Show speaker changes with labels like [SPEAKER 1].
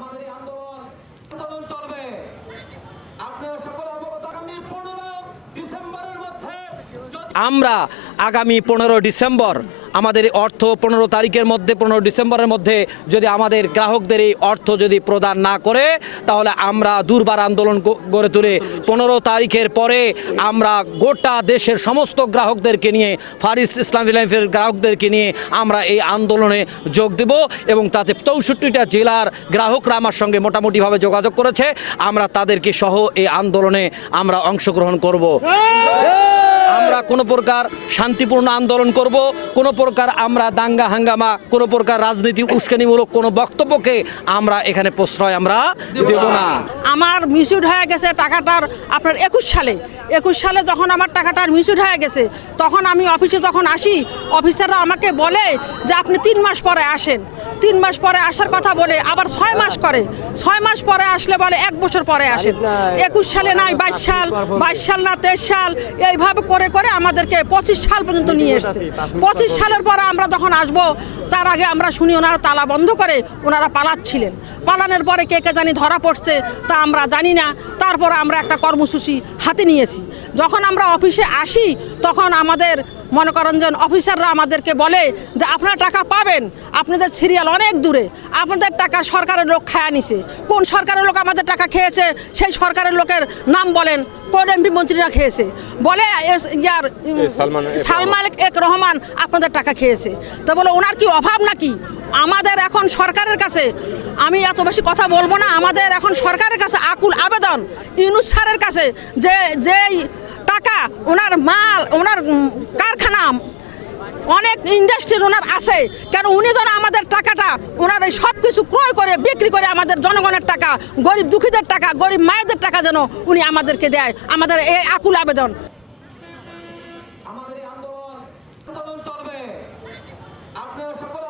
[SPEAKER 1] আমাদের এই আন্দোলন আন্দোলন চলবে আপনারা সকল অবগত আগামী পনেরো ডিসেম্বরের মধ্যে যদি
[SPEAKER 2] আমরা আগামী পনেরো ডিসেম্বর আমাদের অর্থ পনেরো তারিখের মধ্যে, পনেরো ডিসেম্বরের মধ্যে যদি আমাদের গ্রাহকদের এই অর্থ যদি প্রদান না করে, তাহলে আমরা দুর্বার আন্দোলন গড়ে তুলে পনেরো তারিখের পরে আমরা গোটা দেশের সমস্ত গ্রাহকদেরকে নিয়ে, ফারিস ইসলামী লাইফের গ্রাহকদেরকে নিয়ে আমরা এই আন্দোলনে যোগ দেব এবং তাতে চৌষট্টিটা জেলার গ্রাহকরা আমার সঙ্গে মোটামুটিভাবে যোগাযোগ করেছে। আমরা তাদেরকে সহ এই আন্দোলনে আমরা অংশগ্রহণ করব। আমরা কোনো প্রকার শান্তিপূর্ণ আন্দোলন করব কোনো প্রকার আমরা দাঙ্গা হাঙ্গামা কোনো প্রকার রাজনীতি উস্কানিমূলক কোনো বক্তব্যকে আমরা এখানে প্রশ্রয় আমরা দেব না।
[SPEAKER 3] আমার মিসিউড হয়ে গেছে টাকাটার আপনার একুশ সালে। একুশ সালে যখন আমার টাকাটার মিসিউড হয়ে গেছে তখন আমি অফিসে যখন আসি অফিসাররা আমাকে বলে যে আপনি তিন মাস পরে আসেন। তিন মাস পরে আসার কথা বলে আবার ছয় মাস করে। ছয় মাস পরে আসলে বলে এক বছর পরে আসেন। একুশ সালে নাই বাইশ সাল বাইশ সাল না তেইশ সাল এইভাবে করে করে আমাদেরকে পঁচিশ সাল পর্যন্ত নিয়ে এসছে। পঁচিশ সালের পরে আমরা যখন আসব, তার আগে আমরা শুনি ওনারা তালা বন্ধ করে ওনারা পালাচ্ছিলেন। পালানোর পরে কে কে জানি ধরা পড়ছে, তা আমরা জানি না। তারপর আমরা একটা কর্মসূচি হাতে নিয়েছি। যখন আমরা অফিসে আসি, তখন আমাদের মনে করেন যে অফিসাররা আমাদেরকে বলে যে আপনারা টাকা পাবেন আপনাদের সিরিয়াল অনেক দূরে আপনাদের টাকা সরকারের লোক খায়া নিছে। কোন সরকারের লোক আমাদের টাকা খেয়েছে সেই সরকারের লোকের নাম বলেন কোন এমপি মন্ত্রীরা খেয়েছে। বলে ইয়ার সালমান এক রহমান আপনাদের টাকা খেয়েছে। তো বলে ওনার কি অভাব নাকি? আমাদের এখন সরকারের কাছে আমি এত বেশি কথা বলব না আমাদের এখন সরকারের কাছে আকুল আবেদন ইউনুস স্যারের কাছে যে যেই ওনার মাল, ওনার কারখানা, অনেক ইন্ডাস্ট্রির ওনার আছে। কেন উনি যেন আমাদের টাকাটা, ওনার এই সব কিছু ক্রয় করে, বিক্রি করে আমাদের জনগণের টাকা, গরিব দুঃখীদের টাকা, গরিব মায়েদের টাকা যেন উনি আমাদেরকে দেয়, আমাদের এই আকুল আবেদন। আপনারা সকলে